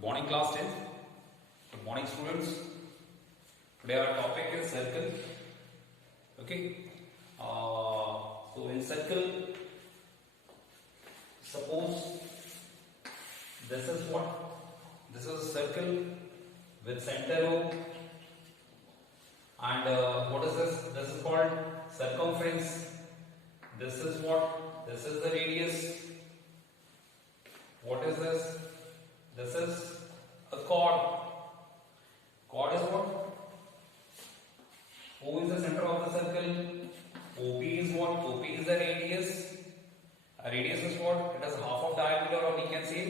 Good morning, class 10th. Good morning, students. Today our topic is circle. Okay. So in circle, suppose this is what? This is a circle with center O. And what is this? This is called circumference. This is what? This is the radius. What is this? This is a chord. Chord is what? O is the center of the circle. OP is what? OP is the radius. A radius is what? It is half of diameter, or we can say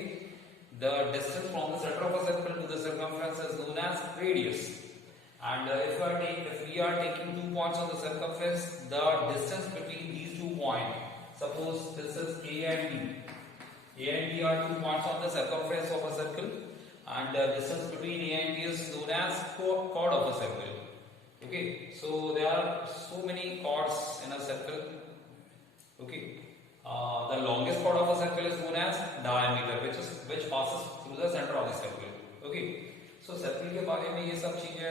the distance from the center of a circle to the circumference is known as radius. And if we are taking 2 points on the circumference, the distance between these 2 points, suppose this is A and B. A and B are 2 points on the circumference of a circle, and the distance between A and B is known as chord of a circle. Okay, so there are so many chords in a circle. Okay, the longest chord of a circle is known as diameter, which passes through the center of the circle. Okay, so circle के बारे में ये सब चीजें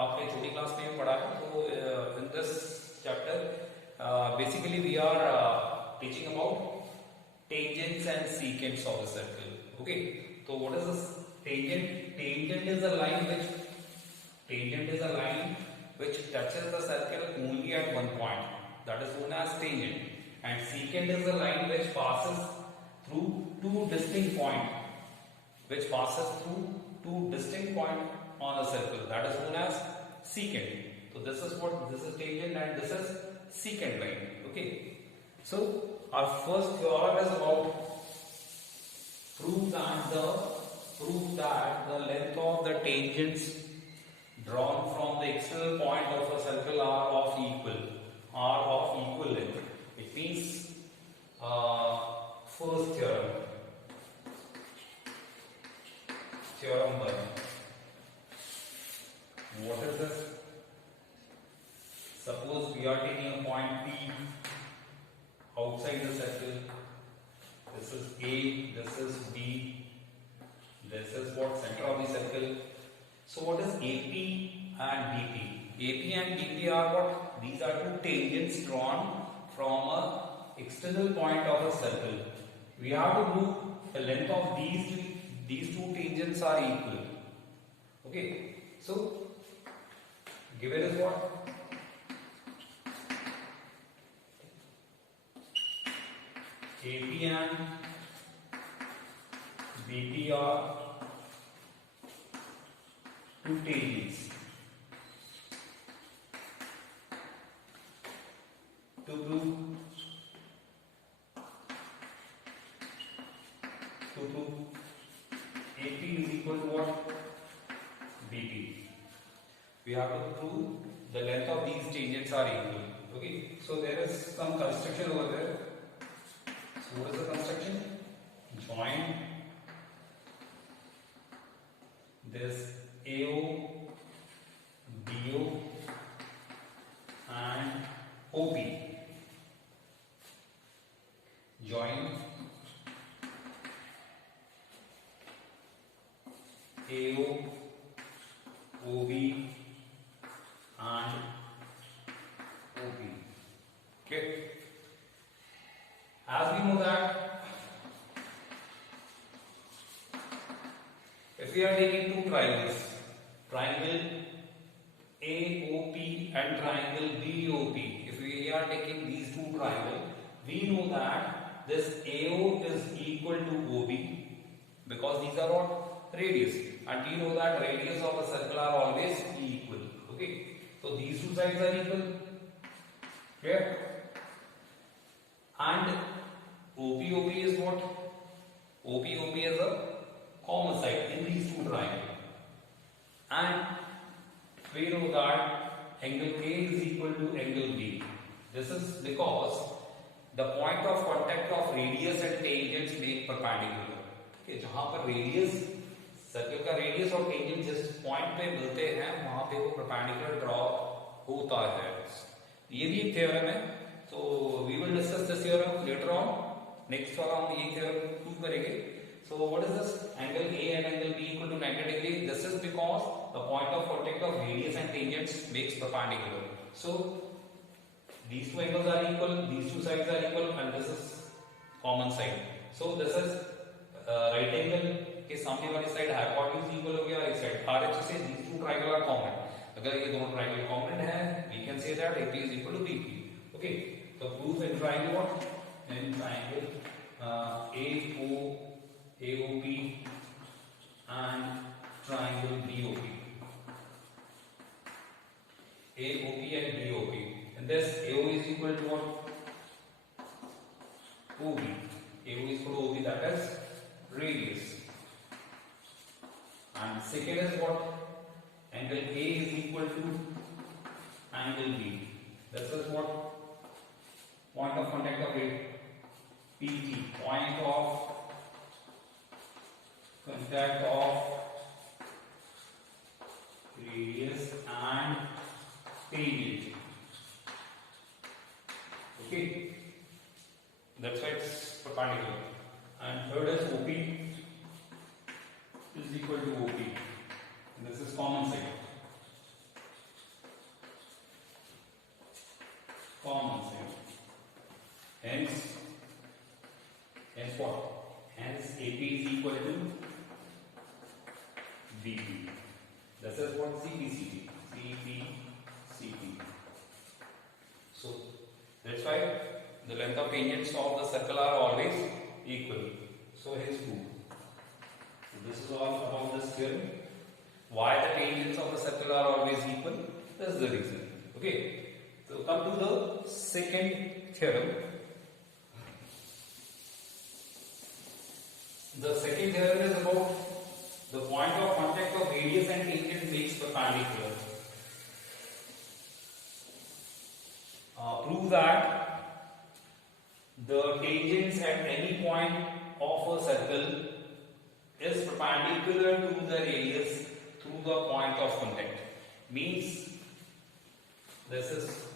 आपने छोटी class में भी पढ़ा है. तो in this chapter, basically we are teaching about tangents and secants of a circle. Okay, so what is this tangent? Tangent is a line which touches the circle only at one point. That is known as tangent. And secant is a line which passes through two distinct points. On a circle. That is known as secant. So this is what? This is tangent and this is secant line. Okay. So our first theorem is about prove that the length of the tangents drawn from the external point of a circle are of equal length. It means first theorem 1. What is this? Suppose we are taking a point P outside the circle. This is A, this is B, this is what? Center of the circle. So what is AP and BP? AP and BP are what? These are two tangents drawn from a external point of a circle. We have to prove the length of these two tangents are equal. Okay, so given is what? AP and BP are two tangents. To prove AP is equal to what? BP. We have to prove the length of these tangents are equal. Okay, so there is some construction over there. So what is the construction? Join this AO, BO and OB. Join AO, OB and OP. Okay. As we know that if we are taking two triangles, triangle AOP and triangle BOP, if we are taking these two triangles, we know that this AO is equal to OB because these are what? Radius. And we know that radius of a circle are always equal. Okay, so these two sides are equal. Clear? And OP is what? OP is a common side in these two triangles. And we know that angle A is equal to angle B. This is because the point of contact of radius and tangents make perpendicular. Okay, जहाँ पर radius circle का radius और tangent जिस point पे मिलते हैं वहां पे वो परपेंडिकुलर ड्रॉ होता है. ये भी एक थ्योरम है. तो we will discuss this theorem later on. Next वाला हम ये थ्योरम प्रूव करेंगे. So what is this? Angle A and negatively. This is because the point of contact of radius and tangents makes perpendicular. So these two angles are equal, these two sides are equal, and this is common side. So this is right angle के सामने वाली side hypotenuse equal हो गया, इस side RHS से these two triangle are common. अगर ये दोनों ट्रायंगल कॉमन है, we can say that AP is equal to BP. Okay, so prove in triangle what? In triangle AOP and triangle BOP. AOP and BOP. And this AO is equal to what? OB. AO is equal to OB, that is radius. And second is what? Angle A is equal to angle B. This is what? Point of contact of it. PT. Point of contact of radius and tangent. Okay. That's why it's perpendicular. And third is OP is equal to OP. This is common side. Common side. Hence what? Hence AP is equal to BP. This is what CP. So that's why the length of tangents of the circle are always equal. So hence 2. So this is all about this theorem. Why the tangents of the circle are always equal? That's the reason. Okay. So come to the second theorem. The second theorem is about the point of contact of radius and tangent makes perpendicular. Prove that the tangents at any point of a circle is perpendicular to the radius through the point of contact. Means this is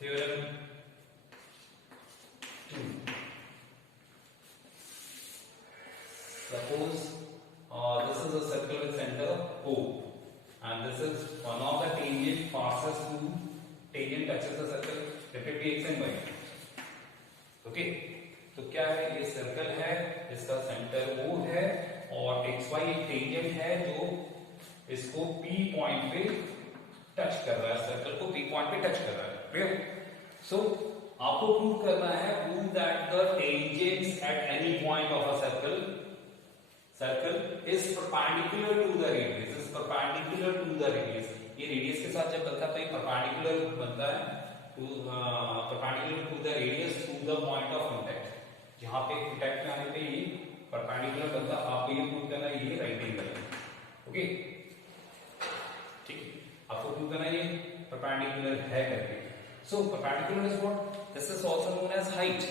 theorem 2. Suppose this is a circle with center O, and this is one of the tangent passes through, tangent touches the circle, let it be x and y. Okay, तो क्या है, ये circle है, इसका centre O है और xy एक tangent है जो इसको P पॉइंट पे टच कर रहा है, सर्कल को P पॉइंट पे टच कर रहा है. क्लियर? सो आपको प्रूव करना है, prove that the tangents at any point of a circle is perpendicular to the radius. Is perpendicular to the radius. ये रेडियस के साथ जब बनता है तो ये perpendicular बनता है to perpendicular to the radius through the point of contact. जहाँ पे contact में आने पे ये perpendicular बनता है. आपको ये प्रूव करना है ये राइट एंगल है. ओके, ठीक है, आपको प्रूव करना है ये perpendicular है करके. So perpendicular is what? This is also known as height.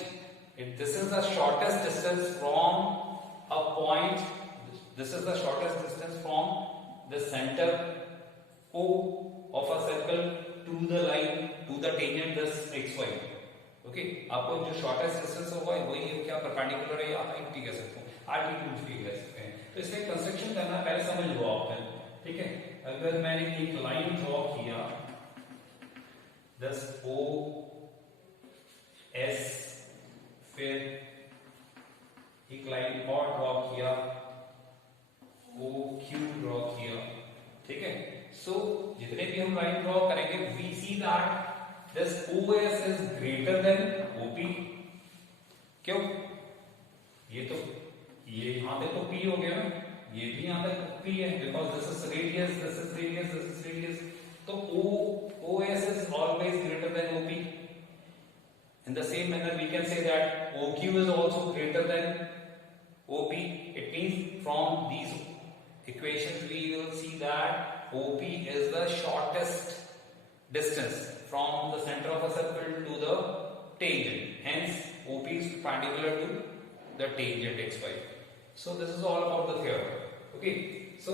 This is the shortest distance from a point. This is the shortest distance from the center O of a circle to the line, to the tangent this xy. Okay, आपको जो shortest distance होगा वही क्या perpendicular है या height भी कह सकते हैं, altitude भी कह सकते हैं. तो इसमें कंस्ट्रक्शन करना पहले समझ लो आप. ठीक है, अगर मैंने एक लाइन ड्रॉ किया, दस O S, फिर एक लाइन और ड्रॉ किया, O Q ड्रॉ किया. ठीक है, सो जितने भी हम लाइन ड्रॉ करेंगे, we see that this OS is greater than OP. क्यों? ये तो ये यहां पे तो P हो गया ना, ये भी यहां तक P है, because this is radius, this is radius, this is radius. तो OS is always greater than OP. In the same manner, we can say that OQ is also greater than OP. It means from these equations we will see that OP is the shortest distance from the center of a circle to the tangent. Hence, OP is perpendicular to the tangent xy. So this is all about the theorem. Okay. So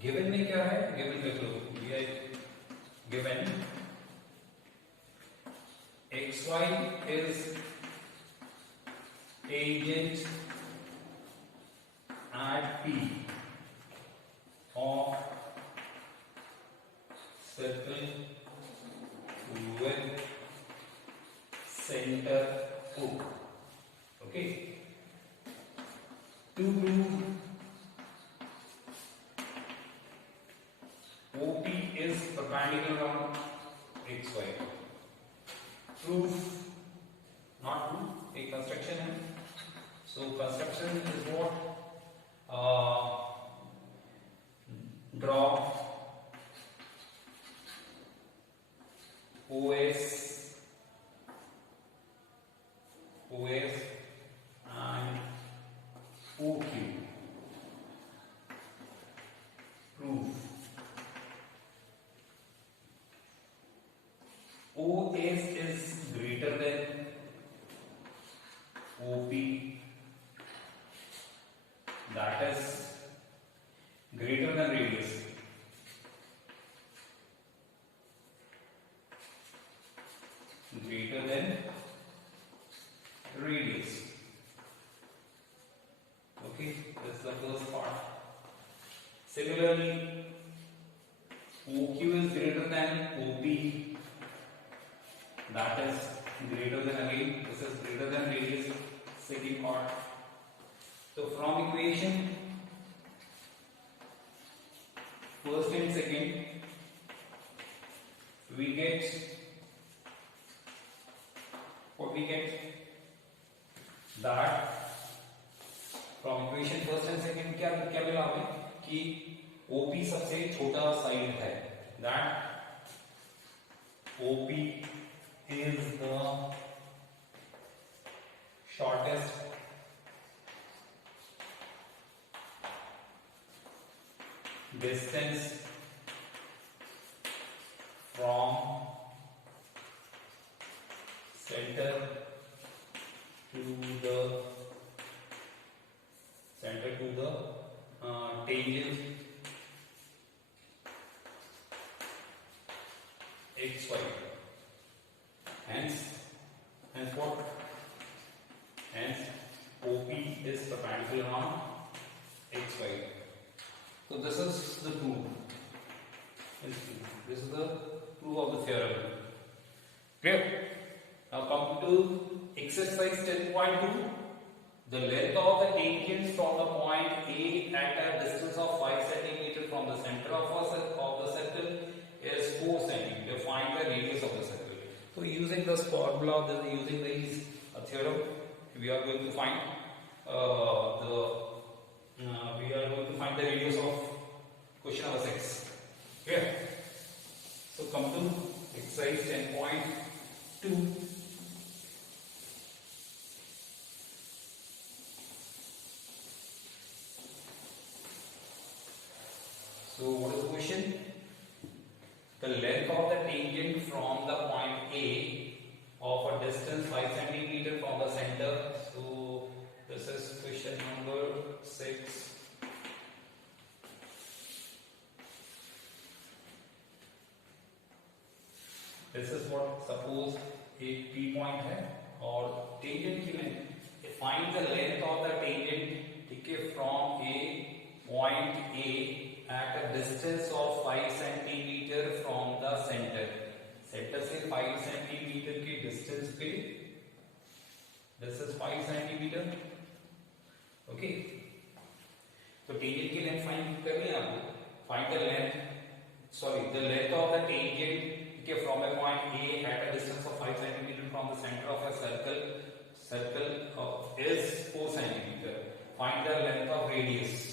given में क्या है? Given देख लो, ये given xy is tangent at P. to prove OP is perpendicular on XY. Proof, not proof, एक construction है. So construction is what? Draw OS and OQ. Proof OS is greater than OP, that is greater than radius. Greater than radius. Okay, that's the first part. Similarly, OQ is greater than OP, that is greater than, again this is greater than radius, second part. So from equation first and second, we get what we get, that from equation first and second क्या क्या मिला हमें कि OP सबसे छोटा side है, that OP is the shortest distance from center to the tangent XY. Hence what? Hence OP is perpendicular on XY. So this is the proof. This is the proof of the theorem. Clear? Now come to exercise 10.2. The length of the tangent from the point A at a distance of 5 cm from the center of the circle is 4 cm. Find the radius of the circle. So using this formula, using this theorem, we are going to find the radius of question number 6. Okay. So come to exercise 10.2. So what is the question? The length of the tangent from the point A of a distance 5 cm from the center. So this is question number 6. This is what, suppose एक P point है और tangent की length. Find the length of the tangent, ठीक है, from a point A at a distance of 5 cm from the center. Center से 5 cm के distance पे, this is 5 cm. Okay. तो tangent की length find करनी है आपको. Find the length of the tangent, okay, from a point A at a distance of 5 cm from the center of a circle is 4 cm. Find the length of radius.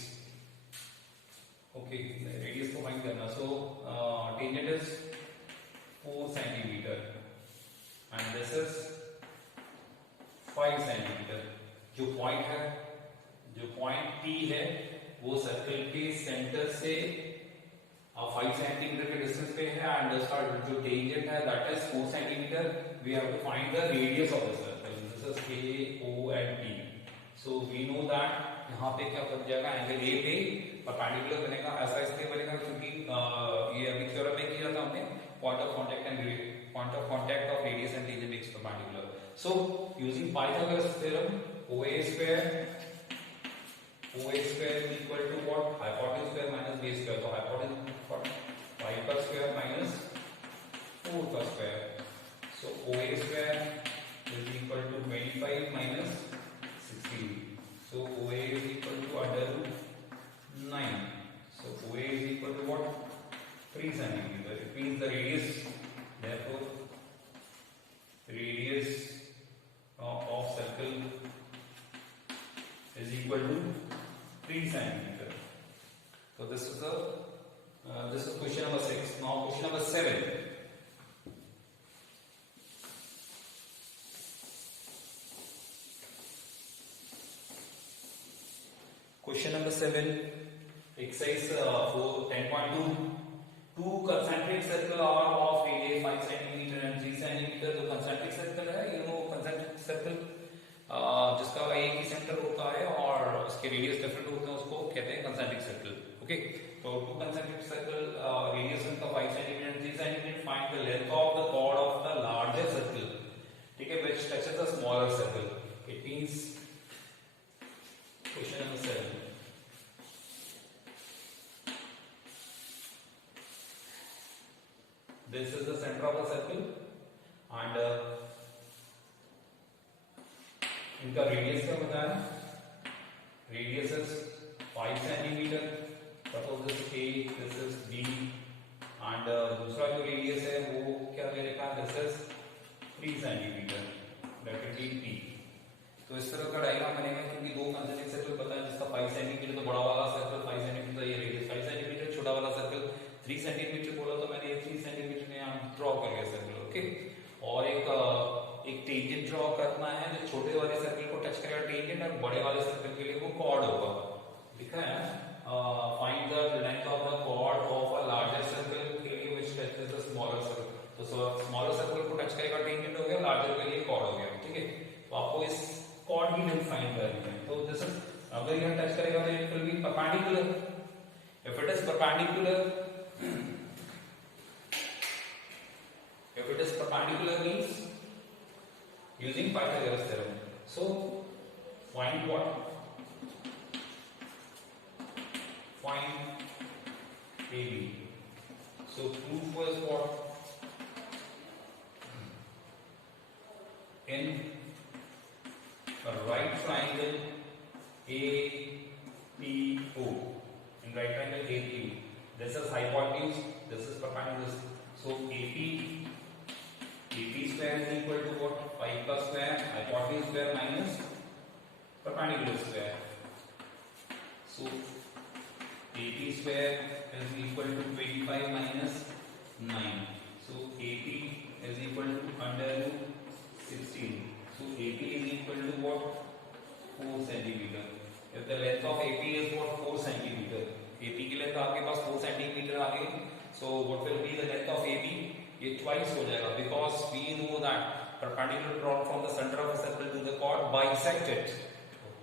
Okay, the radius को find करना. So tangent is 4 cm and this is 5 cm. जो point P है वो circle के centre से 5 cm के distance पे है and इसका जो टेंजेंट है that is 4 cm. We have to find the radius of the circle. This is K, O and P. So we know that यहाँ पे क्या बन जाएगा, एंगल A पे परपेंडिकुलर बनेगा. ऐसा इसलिए बनेगा क्योंकि ये अभी थ्योरम में किया था हमने, point of contact of radius and tangent makes perpendicular. So using Pythagoras theorem, OA square is equal to what? Hypotenuse square minus base square. So hypotenuse is what? 5 per square minus 4 per square. So OA square is equal to 25 minus 16. So OA is equal is equal to 3 centimeter. So this is question number 6. Now question number 7. Question number 7, exercise 10.2. Two concentric circles are of radius 5 cm and 3 cm. जो concentric circle है, concentric circle जिसका एक ही centre होता है और उसके radius different होते हैं, उसको कहते हैं concentric circle. ओके, तो two concentric circle रेडियस उनका 5 cm and 3 cm. Find the length of the chord of the larger circle, ठीक है, which touches the smaller circle. It means question number 7. This is the center of the circle and इनका radius क्या बताया? Radius is 5 centimetre. Suppose this A, this is B and दूसरा जो radius है वो क्या ले रखा है? This is 3 centimetre, that will be P. तो इस तरह का डायग्राम बनेगा क्योंकि दो कंसेंट्रिक सर्कल पता है, जिसका 5 सेंटीमीटर तो बड़ा वाला सर्कल 5 सेंटीमीटर, ये रेडियस 5 सेंटीमीटर, छोटा वाला सर्कल 3 सेंटीमीटर बोला तो मैंने 3 सेंटीमीटर में यहाँ ड्रॉ कर लिया सर्कल. ओके, और एक टेंजेंट ड्रॉ करना है जो छोटे वाले सर्कल को टच करेगा टेंजेंट, और बड़े वाले सर्कल के लिए वो कॉर्ड होगा. लिखा है find the length of the chord of a larger circle के लिए which touches the smaller circle. तो स्मॉलर सर्कल को टच करेगा टेंजेंट हो गया, लार्जर के लिए कॉर्ड हो गया. ठीक है, तो आपको इस कॉर्ड की लेंथ फाइंड करनी है. तो दिस इज, अगर यह टच करेगा तो it will be perpendicular. If it is perpendicular, if it is perpendicular means using Pythagoras theorem. So find what? Find AB. So proof was what? In a right triangle APO, in right triangle APO, this is hypotenuse, this is perpendicular. So AP square is equal to what? 5 plus square, hypotenuse square minus perpendicular square. So AP square is equal to 25 minus 9. So AP is equal to under root 16. So AP is equal to what? 4 centimeter. If the length of AP is what? 4 centimeter. AP की length आपके पास 4 centimeter आ गई. So what will be the length of AB? ये twice हो जाएगा, because we know that perpendicular drawn from the center of a circle to the chord bisect it.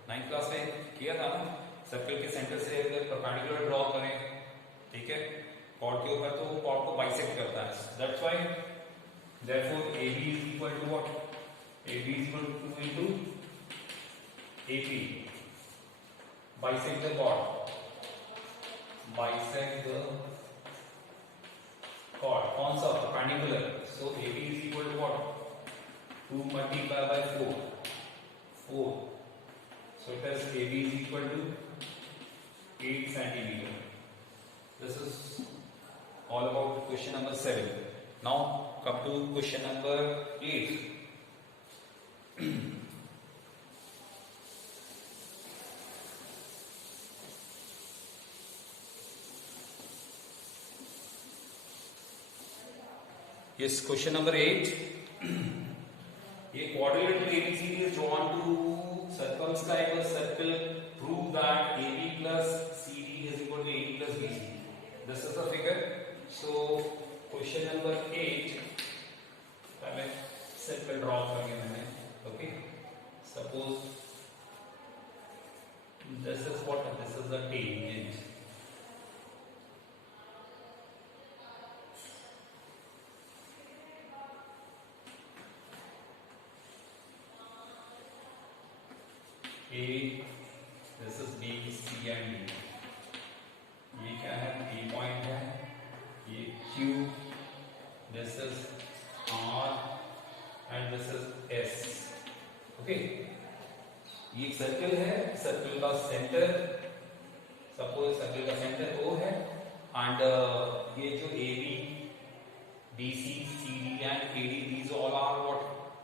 9th class में किया था ना, सर्कल के सेंटर से अगर परपेंडिकुलर ड्रॉ करें, ठीक है, chord के ऊपर, तो वो chord को bisect करता है. That's why therefore AB is equal to what? AB is equal to 2 into AP. Bisect the chord. Bisect the chord. कौन सा? perpendicular. So AB is equal to what? 2 multiplied by 4. 4. So it is AB is equal to 8 centimeter. This is all about question number 7. Now come to question number 8. Yes, question number 8. ये quadrilateral ABCD is drawn to circumscribe a circle. Prove that AB plus CD is equal to AD plus BC. This is the figure. So question number 8. पहले circle draw करेंगे मैंने. Okay. Suppose this is what? This is the tangent. A, this is B, C and D. ये क्या है? A point है, ये Q, this is R and this is S. Okay? ये एक सर्कल है, सर्कल का सेंटर, सपोज सर्कल का सेंटर O है, and ये जो AB, BC, CD and AD, these all are what?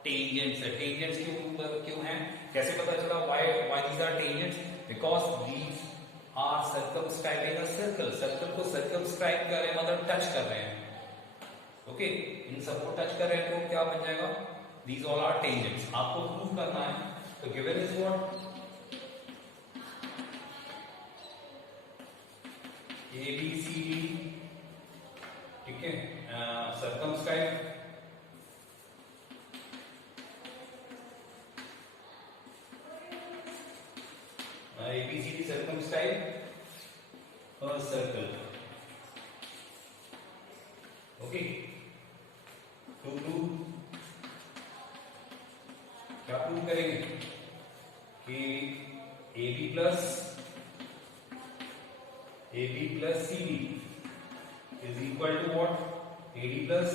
Tangents है. Tangents क्यों हैं? कैसे पता चला why these are tangents? Because these are circumscribing a circle. Circle को circumscribe कर रहे हैं मतलब टच कर रहे हैं. ओके, इन सबको टच कर रहे हैं तो क्या बन जाएगा? These all are tangents. आपको प्रूव करना है. तो given is what? A B C D, ठीक है, circumscribe ABCD circumscribe a circle. Okay. To prove क्या प्रूव करेंगे कि AB plus CD is equal to what? AD plus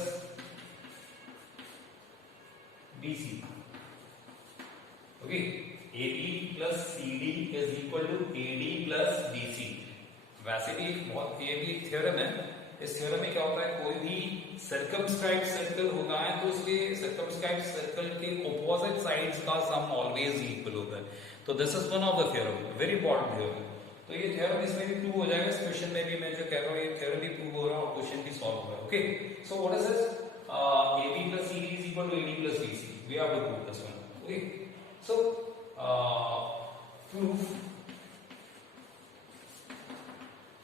BC. Okay. AB plus CD is equal to AD plus BC. वैसे भी बहुत ये भी थ्योरम है. इस थ्योरम में क्या होता है, कोई भी सर्कमस्क्राइब्ड सर्कल होगा है तो उसके सर्कमस्क्राइब्ड सर्कल के ऑपोजिट साइड्स का सम ऑलवेज इक्वल होता है. तो this is one of the theorem, very important theorem. तो ये थ्योरम इसमें भी प्रूव हो जाएगा. इस क्वेश्चन में भी मैं जो कह रहा हूँ ये थ्योरम भी प्रूव हो रहा है और क्वेश्चन भी सॉल्व हो रहा है. Okay, so what is this? AB plus CD is equal to AD plus BC. We have to prove this one. Okay, so proof.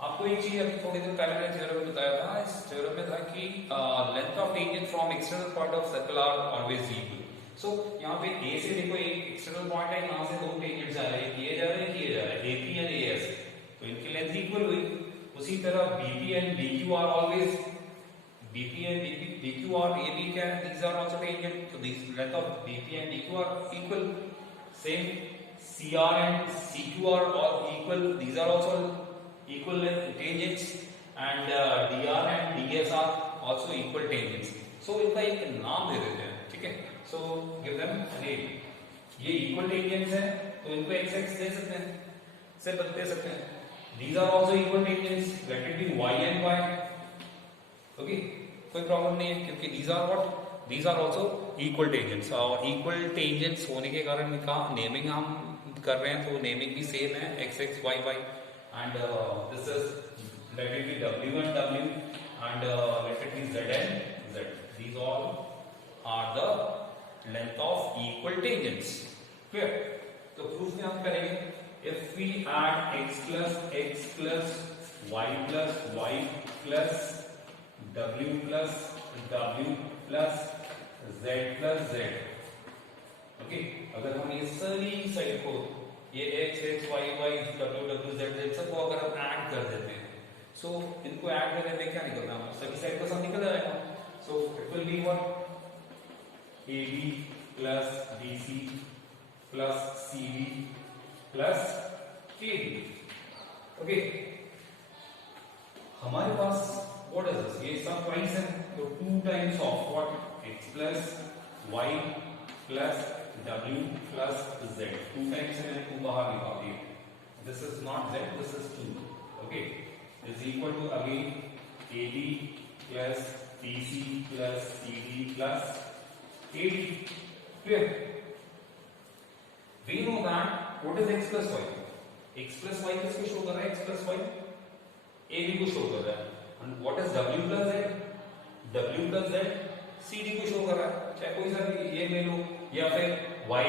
आपको एक चीज अभी थोड़ी देर पहले मैंने थ्योरम में बताया था. इस थ्योरम में था कि length of tangent from external point of circle are always equal. So यहाँ पे A से देखो एक एक्सटर्नल पॉइंट है, यहाँ से दो टेंजेंट्स आ रहे हैं, ये जा रहे हैं, ये जा रहे हैं, AP एंड AS, तो इनकी लेंथ इक्वल हुई. उसी तरह BP and BQ are always, BP and BQ are AB क्या है? These are also tangent. So these length of BP and BQ are equal. Same CR and CQ are all equal. These are also equal tangents. And DR and DS are also equal tangents. So इनका एक नाम दे देते हैं, ठीक है? So give them a name. ये equal tangents हैं, तो इनको XX दे सकते हैं, से दे सकते हैं. These are also equal tangents. Let it be Y and Y. Okay. कोई प्रॉब्लम नहीं है क्योंकि these are what? These are also equal tangents. और equal tangents होने के कारण इनका नेमिंग हम कर रहे हैं तो नेमिंग भी सेम है, x x y y. And this is, let it be W and W and let it be Z and Z. These all are the length of equal tangents. Clear? तो proof में हम करेंगे if we add x plus y plus W plus W plus Z plus Z. Okay, अगर हम ये सारी side को, ये x x y y W W Z Z सबको अगर हम ऐड कर देते हैं, सो इनको ऐड करने में क्या निकलता है? सभी साइड का सम निकल जाएगा. So it will be what? AB plus BC plus CD plus KD. Okay, हमारे पास what is this? ये सब प्राइस है, तो 2 times of what? X plus Y plus W plus Z. 2 times से मैंने 2 बाहर निकाल दिए. This is not Z, this is 2. Okay, is equal to again AB plus BC plus CD plus AD. Clear? We know that what is X plus Y? X plus Y किसको show कर रहा है? X plus Y AB को show कर रहा है. And what is W plus Z? W plus Z CD को show कर रहा है. चाहे कोई सा भी ये ले लो या फिर Y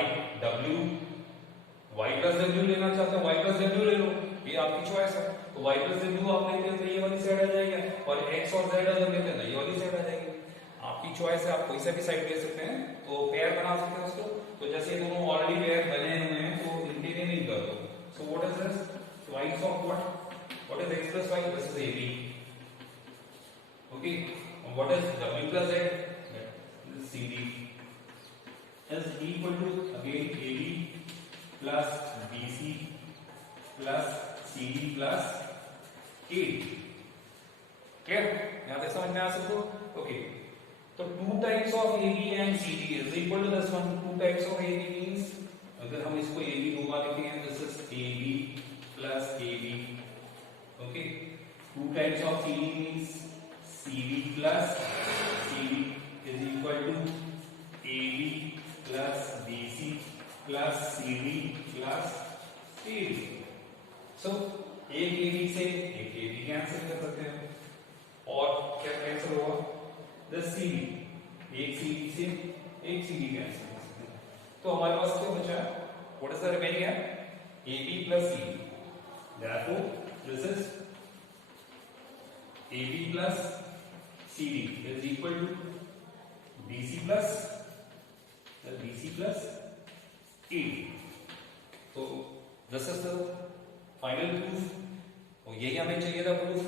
plus W लेना चाहते हो, Y plus W ले लो, ये आपकी चॉइस है. तो Y plus W आप लेते हैं तो ये वाली साइड आ जाएगी और X और Z अगर लेते हैं तो ये वाली साइड आ जाएगी. आपकी चॉइस है, आप कोई सा भी साइड ले सकते हैं. तो पेयर बना सकते हैं उसको. तो जैसे दोनों ऑलरेडी पेयर बने हुए हैं तो इंटीग्रेट नहीं कर दो. So what is this? Twice of what? What is X plus Y? This is AB. Okay, and what is W plus Z? This is CD. Is equal to again AB plus BC plus CD plus AD. Clear? यहाँ तक समझ में आ सकते हो? Okay. तो 2 times of AB and CD is equal to this one. 2 times of AB means अगर हम इसको AB दो बार लिखते हैं, this is AB plus AB. Okay. 2 times of CD means CD plus CD is equal to AB plus BC plus CD सो एक AB से एक AB cancel कर सकते हैं और क्या कैंसिल होगा, द CD, एक CD से एक CD कैंसिल कर सकते हैं। तो हमारे पास क्या बचा है, व्हाट इज द रिमेनिंग है, AB plus CD, therefore this is AB plus CD is equal to BC plus AD. So this is the final proof. और यही हमें चाहिए था proof.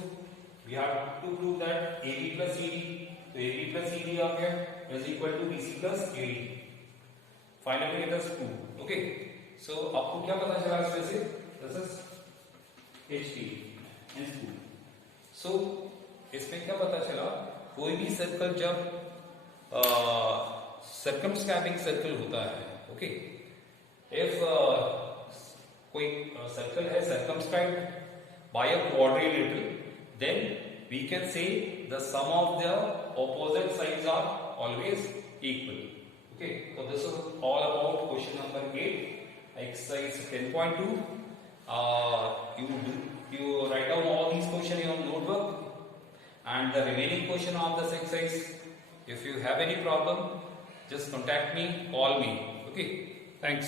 We have to prove that AB plus CD, तो AB plus CD आ गया is equal to BC plus AD. Finally it is proved. Okay. So आपको क्या पता चला इसमें से? This is HT and proof. So इसमें क्या पता चला, कोई भी सर्कल जब सर्कमस्क्राइबिंग सर्कल होता है, ओके, इफ कोई सर्कल है circumscribed by a quadrilateral, then we can say the sum of the opposite sides are always equal. Okay, so this is all about question number 8, exercise 10.2. You write down all these questions in your notebook, and the remaining question of this exercise, if you have any problem, just contact me, call me. Okay, thanks.